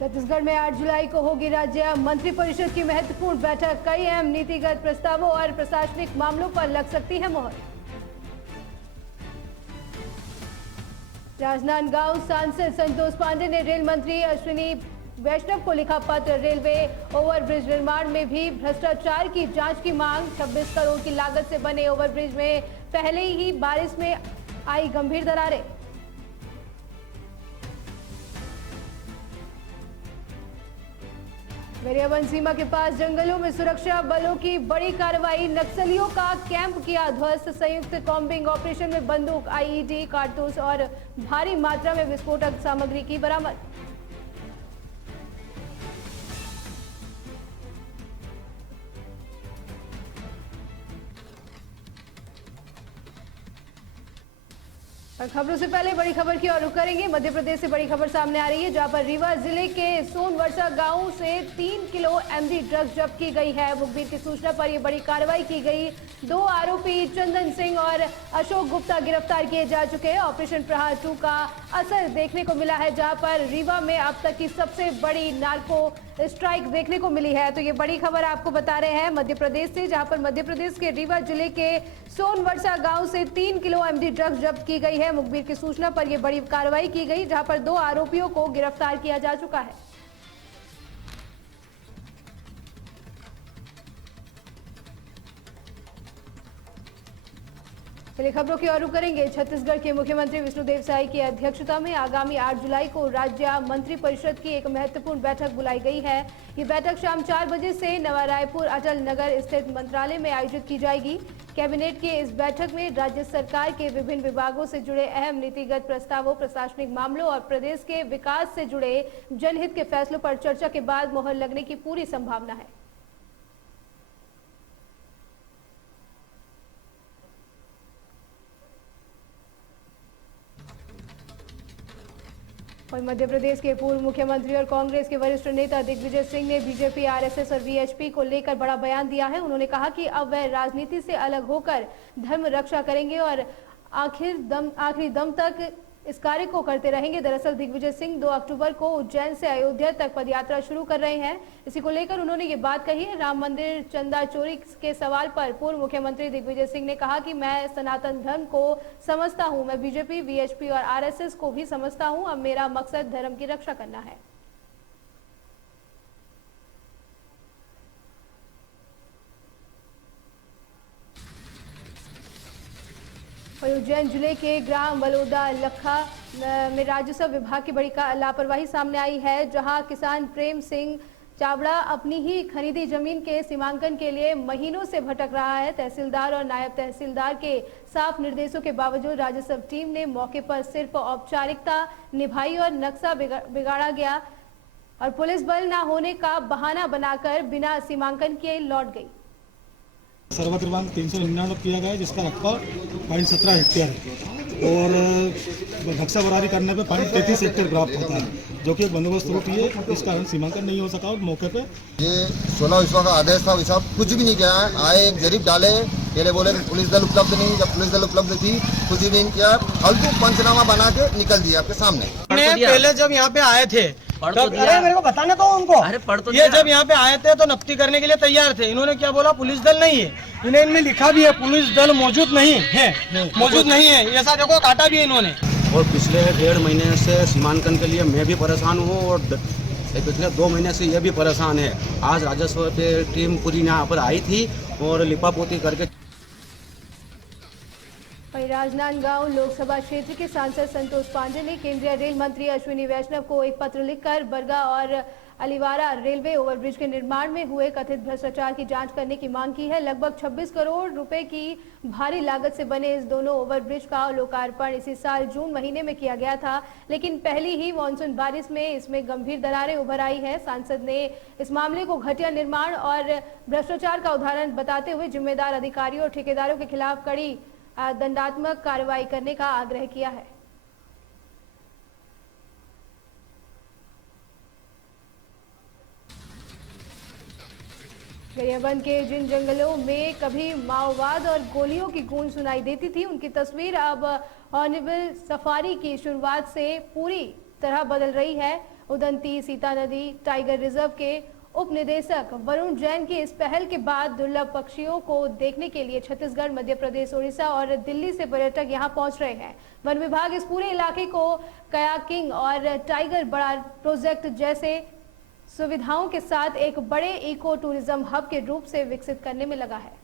छत्तीसगढ़ में 8 जुलाई को होगी राज्य मंत्रिपरिषद की महत्वपूर्ण बैठक। कई अहम नीतिगत प्रस्तावों और प्रशासनिक मामलों पर लग सकती है मोहर। राजनांदगांव सांसद संतोष पांडे ने रेल मंत्री अश्विनी वैष्णव को लिखा पत्र। रेलवे ओवरब्रिज निर्माण में भी भ्रष्टाचार की जांच की मांग। 26 करोड़ की लागत से बने ओवरब्रिज में पहले ही बारिश में आई गंभीर दरारें। गरियाबंद सीमा के पास जंगलों में सुरक्षा बलों की बड़ी कार्रवाई। नक्सलियों का कैंप किया ध्वस्त। संयुक्त कॉम्बिंग ऑपरेशन में बंदूक, आईईडी, कारतूस और भारी मात्रा में विस्फोटक सामग्री की बरामद। और खबरों से पहले बड़ी खबर की ओर रुख करेंगे। मध्य प्रदेश से बड़ी खबर सामने आ रही है, जहां पर रीवा जिले के सोनवर्षा गांव से 3 किलो एमडी ड्रग्स जब्त की गई है। मुखबिर की सूचना पर यह बड़ी कार्रवाई की गई। 2 आरोपी चंदन सिंह और अशोक गुप्ता गिरफ्तार किए जा चुके हैं। ऑपरेशन प्रहार 2 का असर देखने को मिला है, जहां पर रीवा में अब तक की सबसे बड़ी नार्को स्ट्राइक देखने को मिली है। तो ये बड़ी खबर आपको बता रहे हैं मध्य प्रदेश से, जहां पर मध्य प्रदेश के रीवा जिले के सोनवर्षा गांव से 3 किलो एमडी ड्रग्स जब्त की गई है। मुखबिर की सूचना पर यह बड़ी कार्रवाई की गई, जहां पर 2 आरोपियों को गिरफ्तार किया जा चुका है। चलिए खबरों की ओर रुख करेंगे। छत्तीसगढ़ के मुख्यमंत्री विष्णुदेव साय की अध्यक्षता में आगामी 8 जुलाई को राज्य मंत्रिपरिषद की एक महत्वपूर्ण बैठक बुलाई गई है। ये बैठक शाम 4 बजे से नवा रायपुर अटल नगर स्थित मंत्रालय में आयोजित की जाएगी। कैबिनेट की इस बैठक में राज्य सरकार के विभिन्न विभागों से जुड़े अहम नीतिगत प्रस्तावों, प्रशासनिक मामलों और प्रदेश के विकास से जुड़े जनहित के फैसलों पर चर्चा के बाद मोहर लगने की पूरी संभावना है। और मध्य प्रदेश के पूर्व मुख्यमंत्री और कांग्रेस के वरिष्ठ नेता दिग्विजय सिंह ने बीजेपी, आरएसएस और वीएचपी को लेकर बड़ा बयान दिया है। उन्होंने कहा कि अब वह राजनीति से अलग होकर धर्म रक्षा करेंगे और आखिरी दम तक इस कार्य को करते रहेंगे। दरअसल दिग्विजय सिंह 2 अक्टूबर को उज्जैन से अयोध्या तक पदयात्रा शुरू कर रहे हैं। इसी को लेकर उन्होंने ये बात कही है। राम मंदिर चंदा चोरी के सवाल पर पूर्व मुख्यमंत्री दिग्विजय सिंह ने कहा कि मैं सनातन धर्म को समझता हूं, मैं बीजेपी, वीएचपी और आरएसएस को भी समझता हूं। अब मेरा मकसद धर्म की रक्षा करना है। उज्जैन जिले के ग्राम बलोदा लखा में राजस्व विभाग की बड़ी लापरवाही सामने आई है, जहां किसान प्रेम सिंह चावड़ा अपनी ही खरीदी जमीन के सीमांकन के लिए महीनों से भटक रहा है। तहसीलदार और नायब तहसीलदार के साफ निर्देशों के बावजूद राजस्व टीम ने मौके पर सिर्फ औपचारिकता निभाई और नक्शा बिगाड़ा गया और पुलिस बल न होने का बहाना बनाकर बिना सीमांकन के लौट गई। सर्वा क्रमांक 399 किया गया है, जिसका रकबा 0.17 हेक्टेयर है और नक्शा बरारी करने पे 0.33 हेक्टेयर प्राप्त होता है, जो कि एक बंदोबस्त त्रुटि है। इस कारण सीमांकन नहीं हो सका और मौके पे ये 16 विश्वा का आदेश था, वैसा कुछ भी नहीं किया है। आए एक जरीब डाले, पहले बोले पुलिस दल उपलब्ध नहीं, जब पुलिस दल उपलब्ध थी कुछ भी नहीं किया, फालतू पंचनामा बना के निकल दिया आपके सामने। पहले जब यहाँ पे आए थे तो अरे मेरे को बताने तो उनको, अरे पढ़ तो ये जब यहाँ पे आए थे तो नफ्ती करने के लिए तैयार थे। इन्होंने क्या बोला, पुलिस दल नहीं है। इन्हें इनमें लिखा भी है पुलिस दल मौजूद नहीं है, मौजूद नहीं है, ऐसा देखो काटा भी है इन्होंने। और पिछले 1.5 महीने से सीमांकन के लिए मैं भी परेशान हूँ और पिछले 2 महीने से ये भी परेशान है। आज राजस्व टीम पूरी यहाँ पर आई थी और लिपापोती करके। राजनांदगांव लोकसभा क्षेत्र के सांसद संतोष पांडे ने केंद्रीय रेल मंत्री अश्विनी वैष्णव को एक पत्र लिखकर बरगा और अलीवारा रेलवे ओवरब्रिज के निर्माण में हुए कथित भ्रष्टाचार की जांच करने की मांग की है। लगभग 26 करोड़ रुपए की भारी लागत से बने इस दोनों ओवरब्रिज का लोकार्पण इसी साल जून महीने में किया गया था, लेकिन पहली ही मानसून बारिश में इसमें गंभीर दरारें उभर आई है। सांसद ने इस मामले को घटिया निर्माण और भ्रष्टाचार का उदाहरण बताते हुए जिम्मेदार अधिकारियों और ठेकेदारों के खिलाफ कड़ी दंडात्मक कार्रवाई करने का आग्रह किया है। गरियाबंद के जिन जंगलों में कभी माओवाद और गोलियों की गूंज सुनाई देती थी, उनकी तस्वीर अब हॉर्निबल सफारी की शुरुआत से पूरी तरह बदल रही है। उदंती सीता नदी टाइगर रिजर्व के उप निदेशक वरुण जैन की इस पहल के बाद दुर्लभ पक्षियों को देखने के लिए छत्तीसगढ़, मध्य प्रदेश, उड़ीसा और दिल्ली से पर्यटक यहां पहुंच रहे हैं। वन विभाग इस पूरे इलाके को कयाकिंग और टाइगर बड़ा प्रोजेक्ट जैसे सुविधाओं के साथ एक बड़े इको टूरिज्म हब के रूप से विकसित करने में लगा है।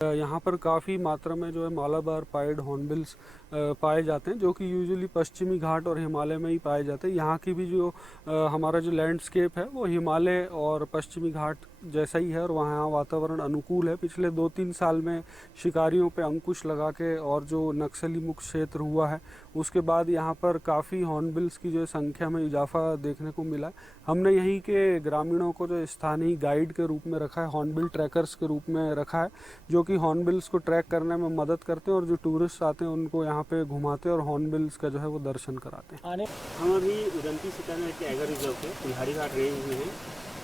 यहाँ पर काफ़ी मात्रा में जो है मालाबार पाइड हॉर्नबिल्स पाए जाते हैं, जो कि यूजुअली पश्चिमी घाट और हिमालय में ही पाए जाते हैं। यहाँ की भी जो हमारा जो लैंडस्केप है वो हिमालय और पश्चिमी घाट जैसा ही है और वहाँ वातावरण अनुकूल है। पिछले 2-3 साल में शिकारियों पे अंकुश लगा के और जो नक्सली मुक्त क्षेत्र हुआ है उसके बाद यहाँ पर काफ़ी हॉर्नबिल्स की जो संख्या में इजाफा देखने को मिला। हमने यहीं के ग्रामीणों को जो स्थानीय गाइड के रूप में रखा है, हॉर्नबिल ट्रैकर्स के रूप में रखा है, जो कि हॉर्नबिल्स को ट्रैक करने में मदद करते हैं और जो टूरिस्ट आते हैं उनको यहाँ पे घुमाते हैं और हॉर्नबिल्स का जो है वो दर्शन कराते हैं। हम अभी उदंती सीता नदी टाइगर रिजर्व के कुल्हाड़ी घाट रेंज में हैं।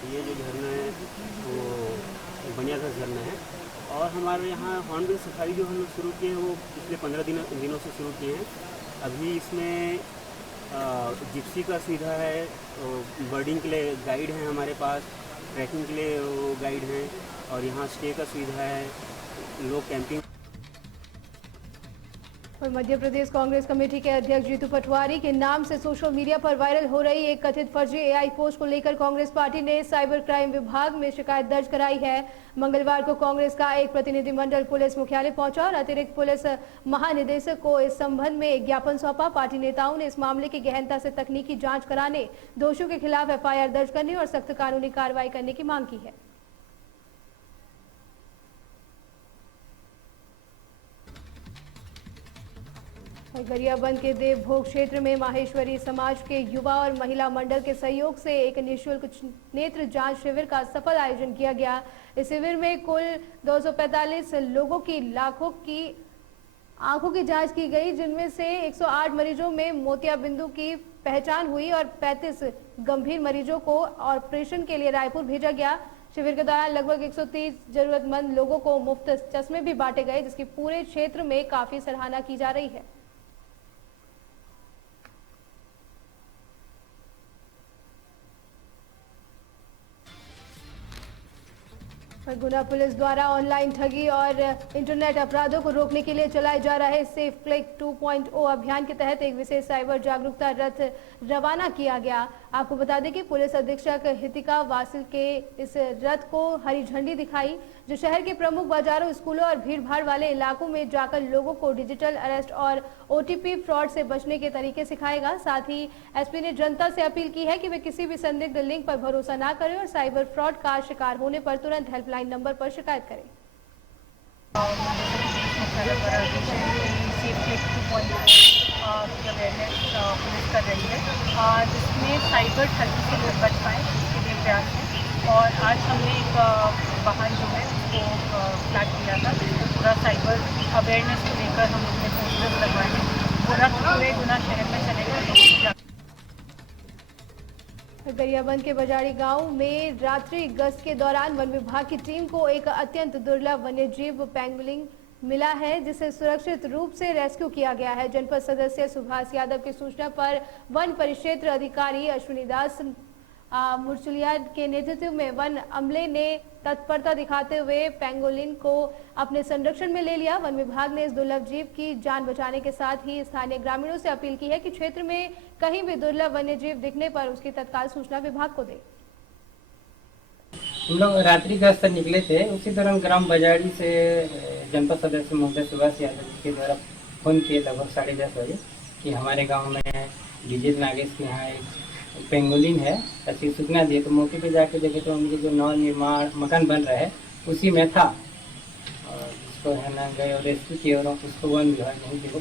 ये जो झरना है वो बनियाघर झरना है और हमारे यहाँ हॉर्नबिल सफारी जो हम लोग शुरू किए हैं वो पिछले 15 दिनों से शुरू किए हैं। अभी इसमें जिप्सी का सुविधा है, बर्डिंग के लिए गाइड हैं हमारे पास, ट्रैकिंग के लिए वो गाइड हैं और यहाँ स्टे का सुविधा है, लोग कैंपिंग। और मध्य प्रदेश कांग्रेस कमेटी के अध्यक्ष जीतू पटवारी के नाम से सोशल मीडिया पर वायरल हो रही एक कथित फर्जी एआई पोस्ट को लेकर कांग्रेस पार्टी ने साइबर क्राइम विभाग में शिकायत दर्ज कराई है। मंगलवार को कांग्रेस का एक प्रतिनिधिमंडल पुलिस मुख्यालय पहुंचा और अतिरिक्त पुलिस महानिदेशक को इस संबंध में एक ज्ञापन सौंपा। पार्टी नेताओं ने इस मामले की गहनता से तकनीकी जाँच कराने, दोषियों के खिलाफ FIR दर्ज करने और सख्त कानूनी कार्रवाई करने की मांग की है। गरियाबंद के देवभोग क्षेत्र में माहेश्वरी समाज के युवा और महिला मंडल के सहयोग से एक निःशुल्क नेत्र जांच शिविर का सफल आयोजन किया गया। इस शिविर में कुल 245 लोगों की लाखों की आंखों की जांच की गई, जिनमें से 108 मरीजों में मोतियाबिंदु की पहचान हुई और 35 गंभीर मरीजों को ऑपरेशन के लिए रायपुर भेजा गया। शिविर के दौरान लगभग 130 जरूरतमंद लोगों को मुफ्त चश्मे भी बांटे गए, जिसकी पूरे क्षेत्र में काफी सराहना की जा रही है। गुना पुलिस द्वारा ऑनलाइन ठगी और इंटरनेट अपराधों को रोकने के लिए चलाए जा रहे सेफ क्लिक 2.0 अभियान के तहत एक विशेष साइबर जागरूकता रथ रवाना किया गया। आपको बता दें कि पुलिस अधीक्षक हितिका वासिल के इस रथ को हरी झंडी दिखाई, जो शहर के प्रमुख बाजारों, स्कूलों और भीड़भाड़ वाले इलाकों में जाकर लोगों को डिजिटल अरेस्ट और OTP फ्रॉड से बचने के तरीके सिखाएगा। साथ ही एसपी ने जनता से अपील की है कि वे किसी भी संदिग्ध लिंक पर भरोसा न करें और साइबर फ्रॉड का शिकार होने पर तुरंत हेल्पलाइन नंबर पर शिकायत करें। पुलिस कर रही है जिसमें साइबर ठगी से लोग बच पाएँ, इसके लिए प्रयास है। और आज हमने एक वाहन जो है उसको फ्लैग किया था, पूरा साइबर अवेयरनेस को लेकर हम अपने पोस्टर्स लगवाए हैं। पूरा पूरे गुना शहर में चलेगा। गरियाबंद के बजाड़ी गांव में रात्रि गश्त के दौरान वन विभाग की टीम को एक अत्यंत दुर्लभ वन्यजीव पेंगुलिन मिला है, जिसे सुरक्षित रूप से रेस्क्यू किया गया है। जनपद सदस्य सुभाष यादव की सूचना पर वन परिक्षेत्र अधिकारी अश्विनी दास मुरचुलिया के नेतृत्व में वन अमले ने तत्परता दिखाते हुए पेंगोलिन को अपने संरक्षण में ले लिया। वन विभाग ने इस दुर्लभ जीव की जान बचाने के साथ ही स्थानीय ग्रामीणों से अपील की है कि क्षेत्र में कहीं भी दुर्लभ वन्य जीव दिखने पर उसकी तत्काल सूचना विभाग को दे। हम लोग रात्रि गश्त निकले थे, उसी दौरान ग्राम बजाड़ी से जनपद सदस्य महोदय सुभाष यादव के द्वारा फोन किए लगभग 10:30 बजे कि हमारे गांव में डीजे नागेश के यहाँ एक पेंगोलिन है, ऐसी सूचना दिए। तो मौके पे जाके देखे तो उनके जो नव निर्माण मकान बन रहा है उसी में था, और उसको है ना गए और रेस्क्यू किए और उसको वन विभाग नहीं देखो।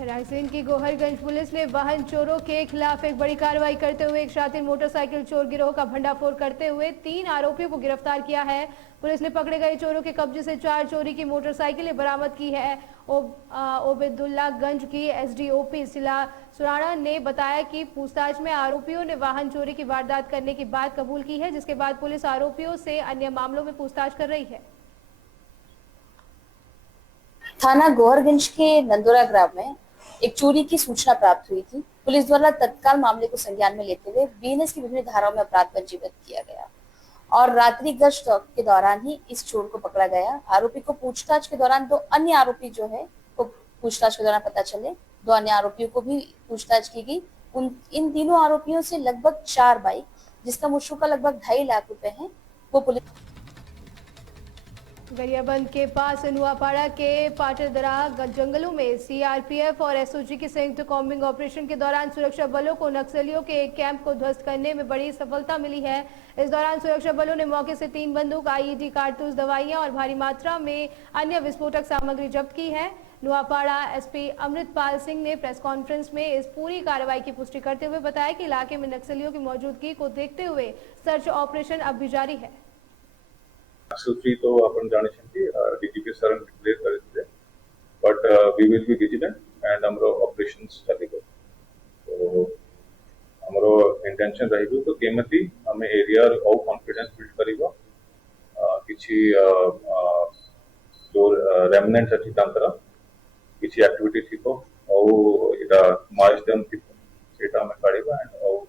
रायसेन की गोहरगंज पुलिस ने वाहन चोरों के खिलाफ एक बड़ी कार्रवाई करते हुए एक शातिर मोटरसाइकिल चोर गिरोह का भंडाफोड़ करते हुए 3 आरोपियों को गिरफ्तार किया है। पुलिस ने पकड़े गए चोरों के कब्जे से 4 चोरी की मोटरसाइकिलें बरामद की है। ओबेदुल्लागंज की SDOP सिला सुराणा ने बताया कि पूछताछ में आरोपियों ने वाहन चोरी की वारदात करने की बात कबूल की है, जिसके बाद पुलिस आरोपियों से अन्य मामलों में पूछताछ कर रही है। थाना गोहरगंज के नंदोरा ग्राम में एक चोरी की सूचना प्राप्त हुई थी। पुलिस द्वारा तत्काल मामले को संज्ञान में लेते हुए बीएनएस की विभिन्न धाराओं में अपराध पंजीबद्ध किया गया और रात्रि गश्त के दौरान ही इस चोर को पकड़ा गया। आरोपी को पूछताछ के दौरान दो अन्य आरोपी जो है वो पूछताछ के दौरान पता चले। दो अन्य आरोपियों को भी पूछताछ की गई। इन तीनों आरोपियों से लगभग 4 बाइक जिसका मुश्किल लगभग 2.5 लाख रुपए है वो पुलिस। गरियाबंद के पास नुआपाड़ा के पाटरदरा जंगलों में सीआरपीएफ और एसओजी के संयुक्त कॉम्बिंग ऑपरेशन के दौरान सुरक्षा बलों को नक्सलियों के एक कैंप को ध्वस्त करने में बड़ी सफलता मिली है। इस दौरान सुरक्षा बलों ने मौके से 3 बंदूक, आईईडी कारतूस, दवाइयां और भारी मात्रा में अन्य विस्फोटक सामग्री जब्त की है। नुआपाड़ा एसपी अमृतपाल सिंह ने प्रेस कॉन्फ्रेंस में इस पूरी कार्रवाई की पुष्टि करते हुए बताया कि इलाके में नक्सलियों की मौजूदगी को देखते हुए सर्च ऑपरेशन अब भी जारी है। नक्सल तो अपन जानी डीजीपी सर डिक्लेयर करते but we will be vigilant and हमरो ऑपरेशंस चलेगा। तो हमरो इंटेंशन रहेगा तो केमती हमें एरिया और कॉन्फिडेंस बिल्ड करेगा किसी जो रेमनेंट अच्छी तरह किसी एक्टिविटी थी तो और इधर मार्च दम थी सेटा में करेगा एंड और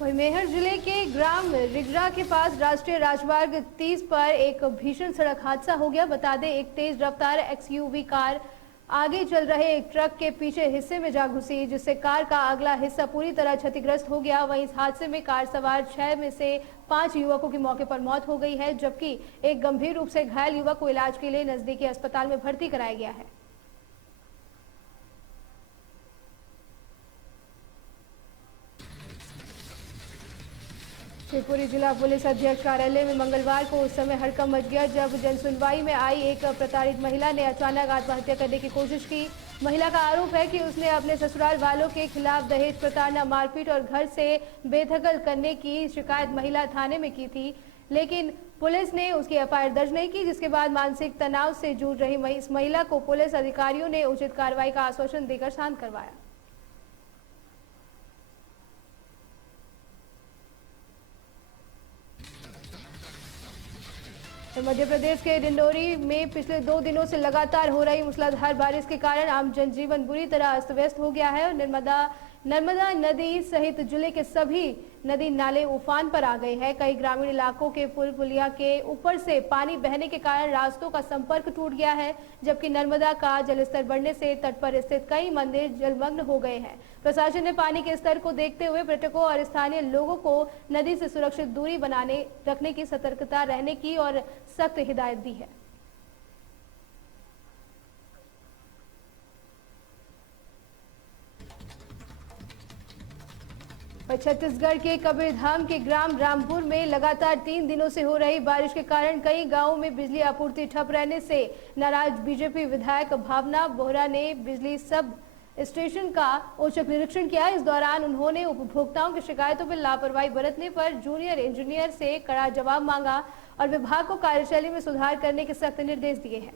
वहीं मेहर जिले के ग्राम रिगरा के पास राष्ट्रीय राजमार्ग 30 पर एक भीषण सड़क हादसा हो गया। बता दें एक तेज रफ्तार एक्सयूवी कार आगे चल रहे एक ट्रक के पीछे हिस्से में जा घुसी जिससे कार का अगला हिस्सा पूरी तरह क्षतिग्रस्त हो गया। वहीं इस हादसे में कार सवार 6 में से 5 युवकों की मौके पर मौत हो गई है जबकि एक गंभीर रूप से घायल युवक को इलाज के लिए नजदीकी अस्पताल में भर्ती कराया गया है। शिवपुरी जिला पुलिस अध्यक्ष कार्यालय में मंगलवार को उस समय हड़कंप मच गया जब जनसुनवाई में आई एक प्रताड़ित महिला ने अचानक आत्महत्या करने की कोशिश की। महिला का आरोप है कि उसने अपने ससुराल वालों के खिलाफ दहेज प्रताड़ना, मारपीट और घर से बेदखल करने की शिकायत महिला थाने में की थी, लेकिन पुलिस ने उसकी एफआईआर दर्ज नहीं की। जिसके बाद मानसिक तनाव से जूझ रही इस महिला को पुलिस अधिकारियों ने उचित कार्रवाई का आश्वासन देकर शांत करवाया। मध्य प्रदेश के डिंडोरी में पिछले 2 दिनों से लगातार हो रही मूसलाधार बारिश के कारण आम जनजीवन बुरी तरह अस्त व्यस्त हो गया है और नर्मदा नदी सहित जिले के सभी नदी नाले उफान पर आ गए हैं। कई ग्रामीण इलाकों के पुल पुलिया के ऊपर से पानी बहने के कारण रास्तों का संपर्क टूट गया है जबकि नर्मदा का जलस्तर बढ़ने से तट पर स्थित कई मंदिर जलमग्न हो गए हैं। प्रशासन ने पानी के स्तर को देखते हुए पर्यटकों और स्थानीय लोगों को नदी से सुरक्षित दूरी बनाने रखने की सतर्कता रहने की और सख्त हिदायत दी है। छत्तीसगढ़ के कबीरधाम के ग्राम रामपुर में लगातार 3 दिनों से हो रही बारिश के कारण कई गांवों में बिजली आपूर्ति ठप रहने से नाराज बीजेपी विधायक भावना बोहरा ने बिजली सब स्टेशन का औचक निरीक्षण किया। इस दौरान उन्होंने उपभोक्ताओं की शिकायतों पर लापरवाही बरतने पर जूनियर इंजीनियर से कड़ा जवाब मांगा और विभाग को कार्यशैली में सुधार करने के सख्त निर्देश दिए हैं।